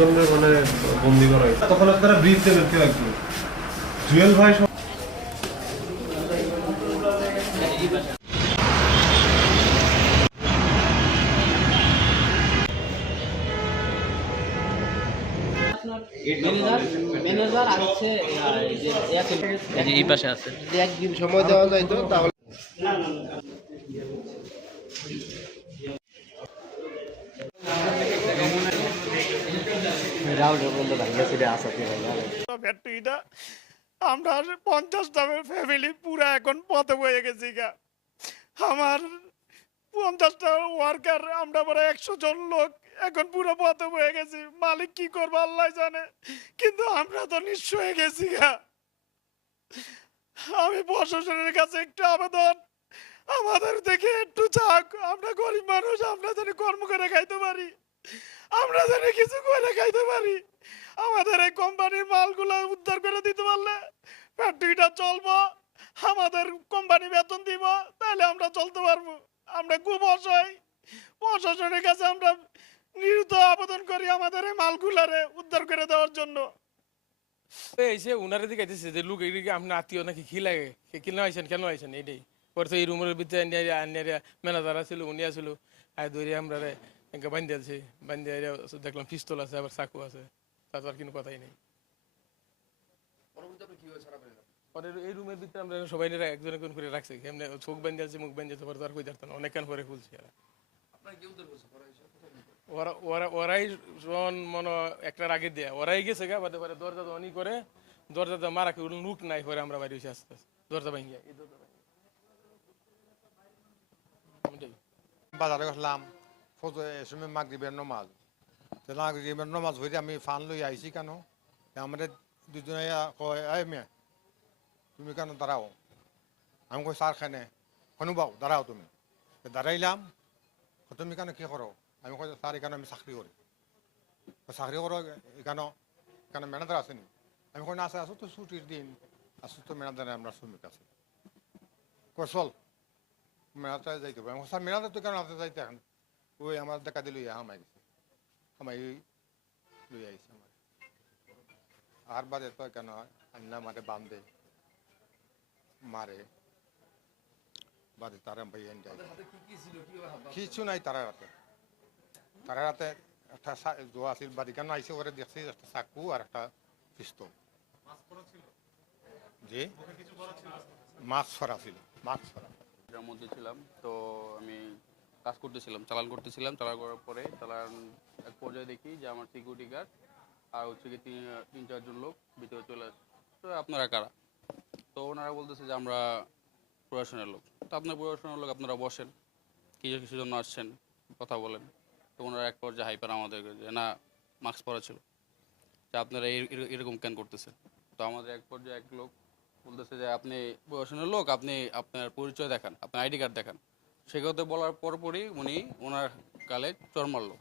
জনের মানে বন্দি করা হয়েছে। তখন আপনারা ব্রিফ দেবেন কেউ একজন জুয়েল ভাই ম্যানেজার আসছে এই পাশে আছে। একদিন সময় দেওয়া যাইতো তাহলে ফ্যাক্টরিটা আমরা 50টা ফ্যামিলি পুরা এখন পথে বয়ে গেছি গা। আমার 50টা ওয়ার্কার, আমরা পরে 100 জন লোক এখন পুরো পথে বয়ে গেছি। মালিক কি করবো আল্লাহ জানে, কিন্তু আমরা তো নিঃস্ব হয়ে গেছি গা। আমি প্রশাসনের কাছে একটু আবেদন, আমাদের দেখে একটু চাক, আমরা গরিব মানুষ, আমরা যেন কর্ম করে খাইতে পারি, আমরা যেন কিছু করে খাইতে পারি। আমাদের এই কোম্পানির মালগুলো উদ্ধার করে দিতে পারলে ফ্যাক্টরিটা চলবো, আমাদের কোম্পানি বেতন দিব, তাহলে আমরা চলতে পারবো। আমরা খুব অসহায়, প্রশাসনের কাছে আমরা নিরুত আবেদন করি আমাদের এই মালগুলারে উদ্ধার করে দেওয়ার জন্য। এসে উনারে দিকে আইতেছে যে লোক এদিকে আপনি আত্মীয় নাকি কি লাগে কেন আইসেন এইটাই পরে তো এই রুমের ভিতরে ম্যানেজার আছিল, উনি আসছিল, আর ধরে আমরা বান্ধে আছি, বান্ধে দেখলাম পিস্তল আছে, আবার চাকু আছে, তারপর কোনো কথাই নেই। এই রুমের ভিতরে আমরা সবাই একজন একজন করে রাখছি, এমনি চোখ বেঁধে আছে, মুখ বেঁধে আছে, পরে তো আর কই যাচ্ছে না, অনেকক্ষণ পরে খুলছি। ওরাই মনে একটার আগে দেয়া ওরাই গেছে গা, বাদে পরে দরজা অনি করে দরজা মারা কেউ লুক নাই, পরে আমরা বাড়ি এসে আস্তে আস্তে দরজা ভাঙিয়া এই দরজা বাজারে গেলাম সময় মাগরিবের নমাজ, মাগরিবের নমাজ হইতে আমি ফান লই আইছি কেন, আমাদের দুজনে কয় এই মেয়ে তুমি কেন দাঁড়াও, আমি কই স্যার খানে হনুবাও দাঁড়াও, তুমি দাঁড়াইলাম, তুমি কেন কি করো, আমি কই স্যার এখানে আমি চাকরি করি, চাকরি করো এখানে এখানে ম্যানেজার আসেনি, আমি কই না আছে, আসো তো ছুটির দিন, আসো তো ম্যানেজারে আমরা শ্রমিক আছে, কই চল ম্যানেজার যাইতে হবে, আমি স্যার ম্যানেজার তো কেন আসতে যাইতে এখন, ওই আমার দেখা দিল হামাই গেছে, হামাই লই আইছে আমার, আর বাদে তো কেন আন্না মারে বান্ধে মারে বাদে তারা ভাই কিছু নাই, তারা হাতে একটা জোয়া আছিল, বাড়ি কেন আইসে ওরে দেখছি একটা চাকু আর একটা পিস্তল, জি মাছ ছড়া ছিল, মাছ ছড়া এটার মধ্যে ছিলাম। তো আমি কাজ করতেছিলাম, চালান করতেছিলাম, চালান করার পরে চালান এক পর্যায়ে দেখি যে আমার সিকিউরিটি গার্ড আর হচ্ছে কি তিন চারজন লোক ভিতরে চলে আসে। তো আপনারা কারা? তো ওনারা বলতেছে যে আমরা প্রশাসনের লোক। তো আপনার প্রশাসনের লোক, আপনারা বসেন, কিছু জন্য আসছেন, কথা বলেন। তো ওনারা এক পর্যায়ে হাইপার আমাদেরকে যে না, মাস্ক পরা ছিল, যে আপনারা এরকম কেন করতেছেন। তো আমাদের এক পর্যায়ে এক লোক বলতেছে যে আপনি প্রশাসনের লোক, আপনি আপনার পরিচয় দেখান, আপনার আইডি কার্ড দেখান। সে কথা বলার পরপরই উনি ওনার গালে চড় মারলো।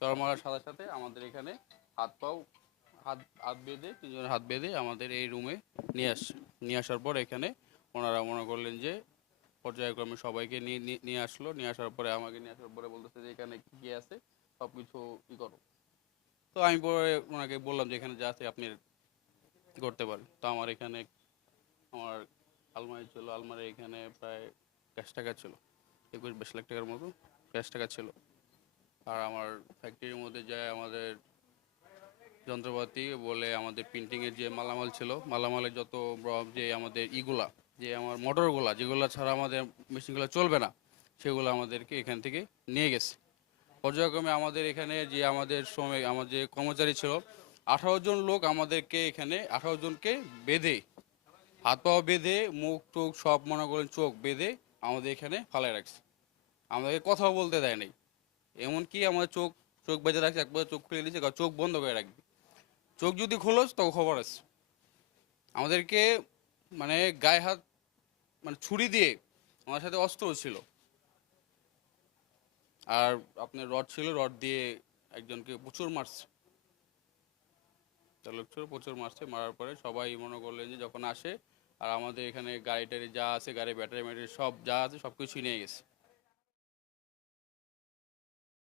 চড় মারার সাথে সাথে আমাদের এখানে হাত বেঁধে, তিনজনের হাত বেঁধে আমাদের এই রুমে নিয়ে আসার পর এখানে ওনারা মনে করলেন যে পর্যায়ক্রমে সবাইকে নিয়ে আসলো। নিয়ে আসার পরে আমাকে নিয়ে আসার পরে বলতেছে যে এখানে কী আছে সব কিছু ই করো। তো আমি পরে ওনাকে বললাম যে এখানে যা আছে আপনি করতে পারেন। তো আমার এখানে আমার আলমারি ছিল, আলমারি এখানে প্রায় ক্যাশ টাকা ছিল, 22 লাখ টাকার মতো ক্যাশ টাকা ছিল। আর আমার ফ্যাক্টরির মধ্যে যায় আমাদের যন্ত্রপাতি বলে আমাদের প্রিন্টিংয়ের যে মালামাল ছিল, মালামালের যত যে আমাদের ইগুলা, যে আমার মোটরগুলা যেগুলো ছাড়া আমাদের মেশিনগুলো চলবে না, সেগুলো আমাদেরকে এখান থেকে নিয়ে গেছে। পর্যায়ক্রমে আমাদের এখানে যে আমাদের সময় আমার যে কর্মচারী ছিল 18 জন লোক আমাদেরকে এখানে 18 জনকে বেঁধে, হাত পা বেঁধে, মুখ টুক সব মনে করেন চোখ বেঁধে আমাদের এখানে ফালায় রাখছে। আমাদেরকে কথাও বলতে দেয় নাই। এমনকি আমাদের চোখ বেঁধে রাখছে, একবার চোখ খুলে দিয়েছে, চোখ বন্ধ করে রাখবে, চোখ যদি খোলস তো খবর আছে। আমাদেরকে মানে গায়ে হাত মানে ছুরি দিয়ে, আমার সাথে অস্ত্র ছিল, আর আপনার রড ছিল, রড দিয়ে একজনকে প্রচুর মারছে, লোক ছিল প্রচুর মারছে। মারার পরে সবাই মনে করলেন যে যখন আসে, আর আমাদের এখানে গাড়ি টাড়ি যা আছে, গাড়ি ব্যাটারি ম্যাটারি সব যা আছে সব কিছুই নিয়ে গেছে।